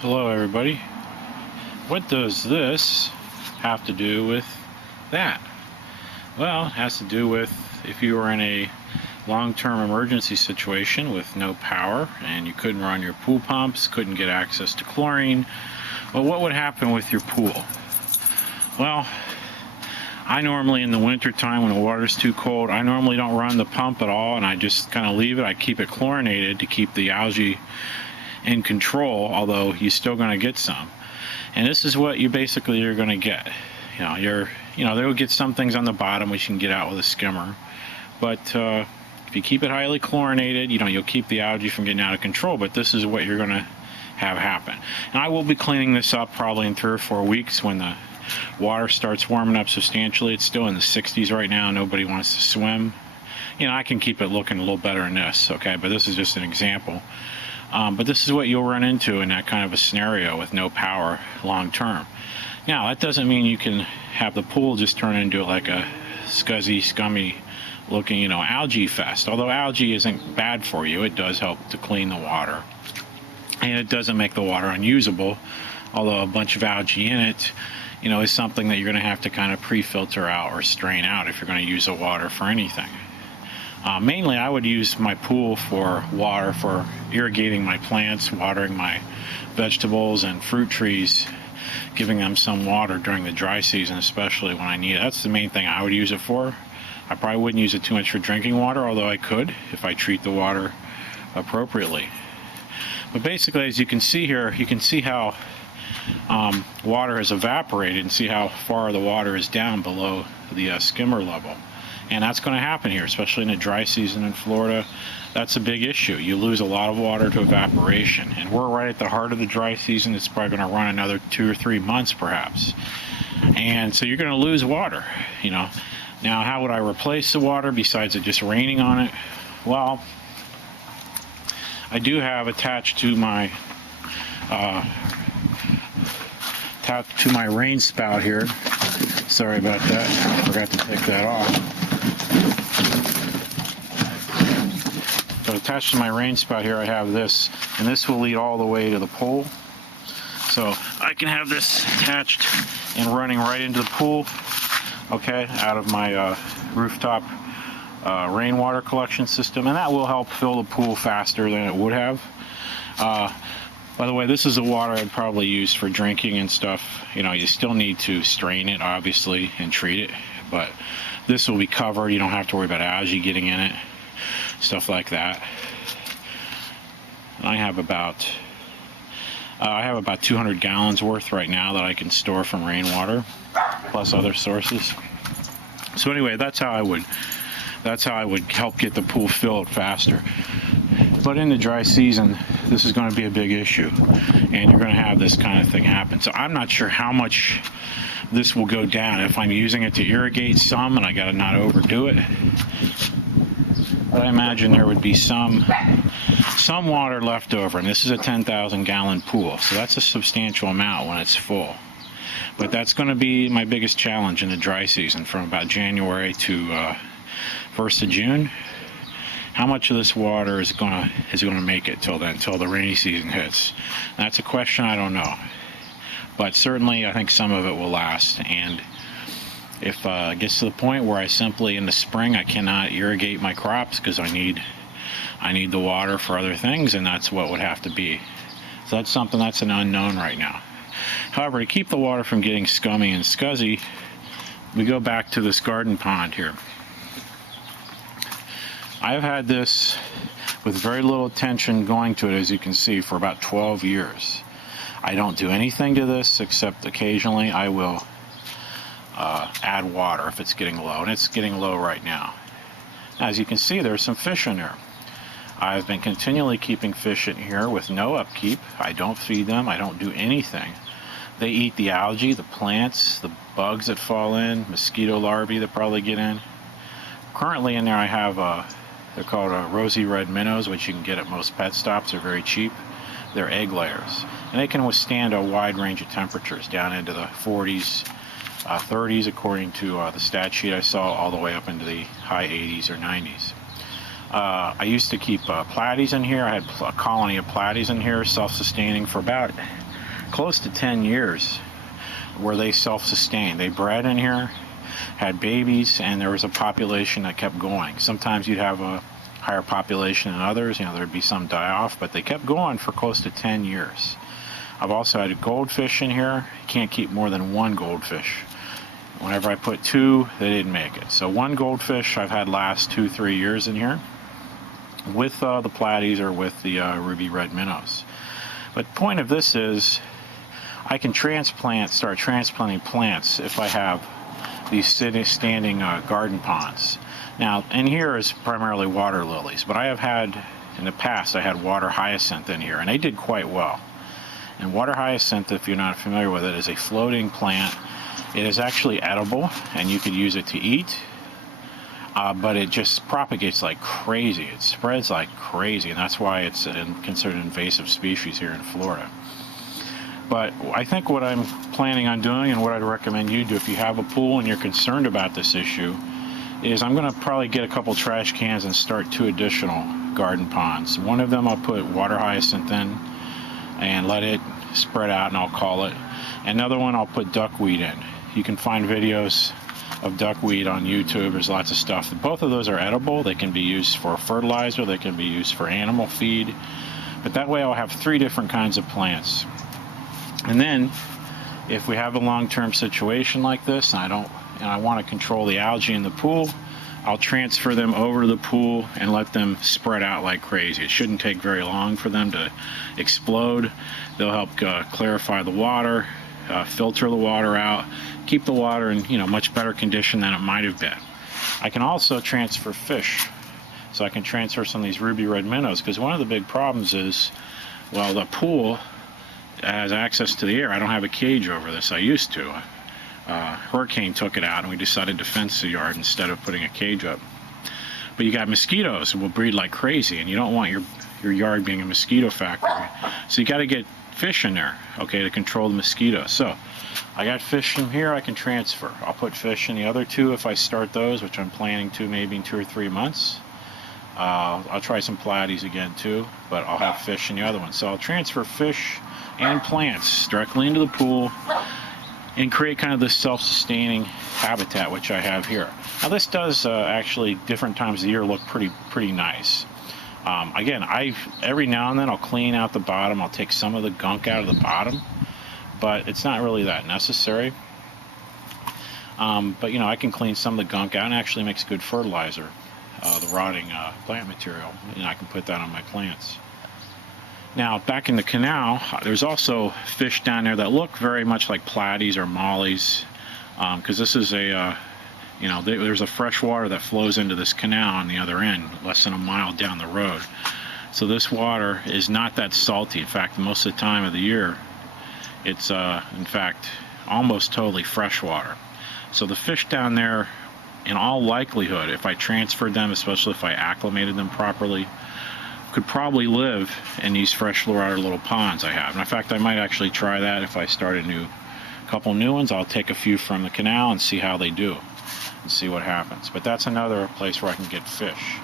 Hello everybody. What does this have to do with that? Well, it has to do with if you were in a long-term emergency situation with no power and you couldn't run your pool pumps, couldn't get access to chlorine, well, what would happen with your pool? Well, I normally in the winter time when the water's too cold, I normally don't run the pump at all and I just kind of leave it. I keep it chlorinated to keep the algae in control, although you're still going to get some. And this is what you're going to get. They will get some things on the bottom which you can get out with a skimmer, but if you keep it highly chlorinated, you'll keep the algae from getting out of control. But this is what you're going to have happen. And I will be cleaning this up probably in 3 or 4 weeks when the water starts warming up substantially. It's still in the 60s right now. Nobody wants to swim. I can keep it looking a little better than this, okay? But this is just an example. But this is what you'll run into in that kind of a scenario with no power long term. Now, that doesn't mean you can have the pool just turn into like a scuzzy, scummy looking, algae fest. Although algae isn't bad for you, it does help to clean the water. And it doesn't make the water unusable, although a bunch of algae in it, is something that you're going to have to kind of pre-filter out or strain out if you're going to use the water for anything. Mainly, I would use my pool for water for irrigating my plants, watering my vegetables and fruit trees, giving them some water during the dry season, especially when I need it. That's the main thing I would use it for. I probably wouldn't use it too much for drinking water, although I could if I treat the water appropriately. But basically, as you can see here, you can see how water has evaporated and see how far the water is down below the skimmer level. And that's going to happen here, especially in the dry season in Florida. That's a big issue. You lose a lot of water to evaporation. And we're right at the heart of the dry season. It's probably going to run another 2 or 3 months perhaps. And so you're going to lose water, Now, how would I replace the water besides it just raining on it? Well, I do have attached to my rain spout here. Sorry about that. I forgot to take that off. So attached to my rain spout here, I have this, and this will lead all the way to the pool. So I can have this attached and running right into the pool, okay, out of my rooftop rainwater collection system, and that will help fill the pool faster than it would have. By the way, this is the water I'd probably use for drinking and stuff. You still need to strain it, obviously, and treat it, but this will be covered. You don't have to worry about algae getting in it, stuff like that. And I have about 200 gallons worth right now that I can store from rainwater, plus other sources. So anyway, that's how I would help get the pool filled faster. But in the dry season, this is going to be a big issue, and you're going to have this kind of thing happen. So I'm not sure how much this will go down. If I'm using it to irrigate some, and I got to not overdo it, but I imagine there would be some water left over. And this is a 10,000 gallon pool, so that's a substantial amount when it's full. But that's going to be my biggest challenge in the dry season, from about January to 1st of June. How much of this water is going to make it till then, till the rainy season hits? That's a question I don't know. But certainly I think some of it will last. And if it gets to the point where I simply, in the spring, I cannot irrigate my crops because I need the water for other things, and that's what would have to be. So that's something that's an unknown right now. However, to keep the water from getting scummy and scuzzy, we go back to this garden pond here. I've had this with very little attention going to it, as you can see, for about 12 years. I don't do anything to this except occasionally I will add water if it's getting low, and it's getting low right now. As you can see, there's some fish in there. I've been continually keeping fish in here with no upkeep. I don't feed them. I don't do anything. They eat the algae, the plants, the bugs that fall in, mosquito larvae that probably get in. Currently in there I have they're called rosy red minnows, which you can get at most pet stops. They're very cheap. They're egg layers, and they can withstand a wide range of temperatures, down into the 40s, 30s, according to the stat sheet I saw, all the way up into the high 80s or 90s. I used to keep platies in here. I had a colony of platies in here, self-sustaining, for about close to 10 years where they self-sustained. They bred in here, had babies, and there was a population that kept going. Sometimes you'd have a higher population than others, there'd be some die off, but they kept going for close to 10 years. I've also had a goldfish in here. You can't keep more than one goldfish. Whenever I put two, they didn't make it. So one goldfish I've had last 2-3 years in here with the platies or with the ruby red minnows. But the point of this is I can start transplanting plants if I have these standing garden ponds. Now, in here is primarily water lilies, but I have had, in the past, I had water hyacinth in here, and they did quite well. And water hyacinth, if you're not familiar with it, is a floating plant. It is actually edible, and you could use it to eat, but it just propagates like crazy. It spreads like crazy, and that's why it's considered an invasive species here in Florida. But I think what I'm planning on doing, and what I'd recommend you do if you have a pool and you're concerned about this issue, is I'm going to probably get a couple trash cans and start 2 additional garden ponds. One of them I'll put water hyacinth in and let it spread out, and I'll call it. Another one I'll put duckweed in. You can find videos of duckweed on YouTube. There's lots of stuff. Both of those are edible. They can be used for fertilizer. They can be used for animal feed. But that way I'll have 3 different kinds of plants. And then if we have a long-term situation like this and I want to control the algae in the pool, I'll transfer them over to the pool and let them spread out like crazy. It shouldn't take very long for them to explode. They'll help clarify the water, filter the water out, keep the water in much better condition than it might have been. I can also transfer fish. So I can transfer some of these ruby red minnows, because one of the big problems is, well, the pool has access to the air. I don't have a cage over this. I used to. Hurricane took it out, and we decided to fence the yard instead of putting a cage up. But you got mosquitoes who will breed like crazy, and you don't want your yard being a mosquito factory. So you got to get fish in there, okay, to control the mosquitoes. So I got fish in here I can transfer. I'll put fish in the other 2 if I start those, which I'm planning to maybe in 2 or 3 months. I'll try some platies again too, but I'll have fish in the other one. So I'll transfer fish and plants directly into the pool and create kind of this self-sustaining habitat, which I have here. Now this does actually different times of the year look pretty nice. Again, every now and then I'll clean out the bottom. I'll take some of the gunk out of the bottom, but it's not really that necessary. But I can clean some of the gunk out, and it actually makes good fertilizer, the rotting plant material, and I can put that on my plants. Now, back in the canal, there's also fish down there that look very much like platies or mollies, because this is there's a fresh water that flows into this canal on the other end, less than a mile down the road. So this water is not that salty. In fact, most of the time of the year, it's in fact almost totally fresh water. So the fish down there, in all likelihood, if I transferred them, especially if I acclimated them properly, could probably live in these freshwater little ponds I have. And in fact, I might actually try that if I start a couple new ones. I'll take a few from the canal and see how they do and see what happens. But that's another place where I can get fish.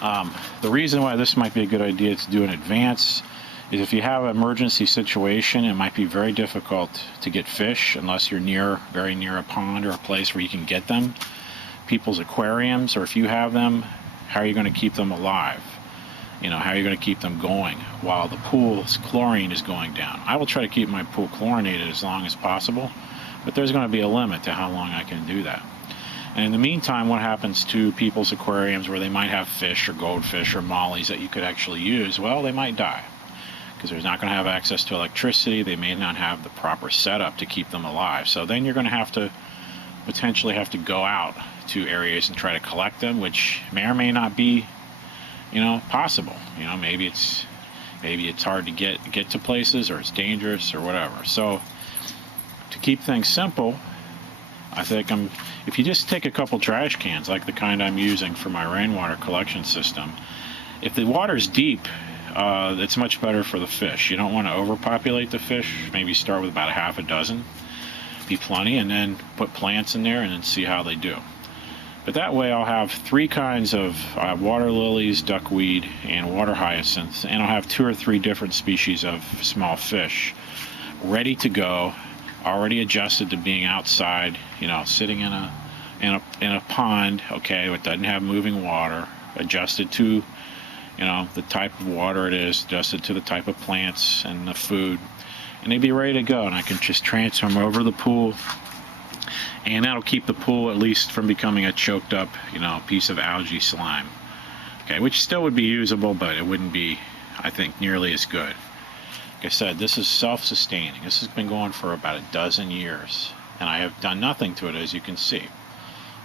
The reason why this might be a good idea to do in advance is if you have an emergency situation, it might be very difficult to get fish unless you're very near a pond or a place where you can get them. People's aquariums, or if you have them, how are you going to keep them alive? How are you going to keep them going while the pool's chlorine is going down? I will try to keep my pool chlorinated as long as possible, but there's going to be a limit to how long I can do that. And in the meantime, what happens to people's aquariums where they might have fish or goldfish or mollies that you could actually use? Well, they might die because they're not going to have access to electricity. They may not have the proper setup to keep them alive. So then you're going to potentially have to go out to areas and try to collect them, which may or may not be, possible. Maybe it's hard to get to places, or it's dangerous, or whatever. So to keep things simple, I think if you just take a couple trash cans, like the kind I'm using for my rainwater collection system, if the water's deep, it's much better for the fish. You don't want to overpopulate the fish. Maybe start with about a half a dozen, be plenty, and then put plants in there and then see how they do. But that way I'll have 3 kinds of water lilies, duckweed, and water hyacinths, and I'll have 2 or 3 different species of small fish ready to go, already adjusted to being outside, sitting in a pond, okay, it doesn't have moving water, adjusted to, the type of water it is, adjusted to the type of plants and the food, and they'd be ready to go, and I can just transfer them over the pool. And that'll keep the pool at least from becoming a choked up, piece of algae slime. Okay, which still would be usable, but it wouldn't be, I think, nearly as good. Like I said, this is self-sustaining. This has been going for about 12 years, and I have done nothing to it, as you can see.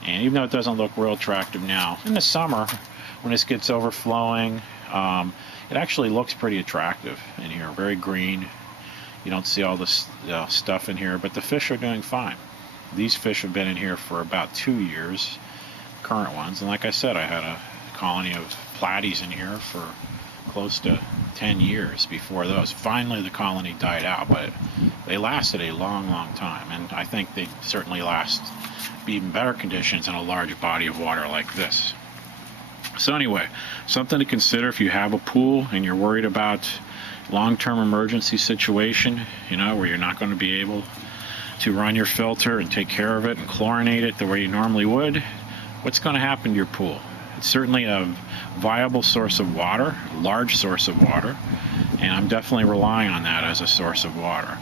And even though it doesn't look real attractive now, in the summer, when this gets overflowing, it actually looks pretty attractive in here. Very green. You don't see all this stuff in here, but the fish are doing fine. These fish have been in here for about 2 years, current ones, and like I said, I had a colony of platies in here for close to 10 years before those. Finally the colony died out, but they lasted a long time, and I think they certainly last even better conditions in a large body of water like this. So anyway, something to consider if you have a pool and you're worried about long-term emergency situation, where you're not going to be able to run your filter and take care of it and chlorinate it the way you normally would. What's going to happen to your pool? It's certainly a viable source of water, large source of water, and I'm definitely relying on that as a source of water.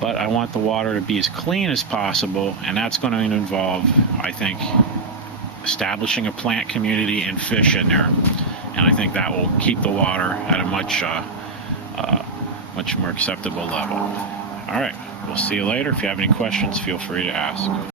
But I want the water to be as clean as possible, and that's going to involve, I think, establishing a plant community and fish in there, and I think that will keep the water at a much more acceptable level. All right, we'll see you later. If you have any questions, feel free to ask.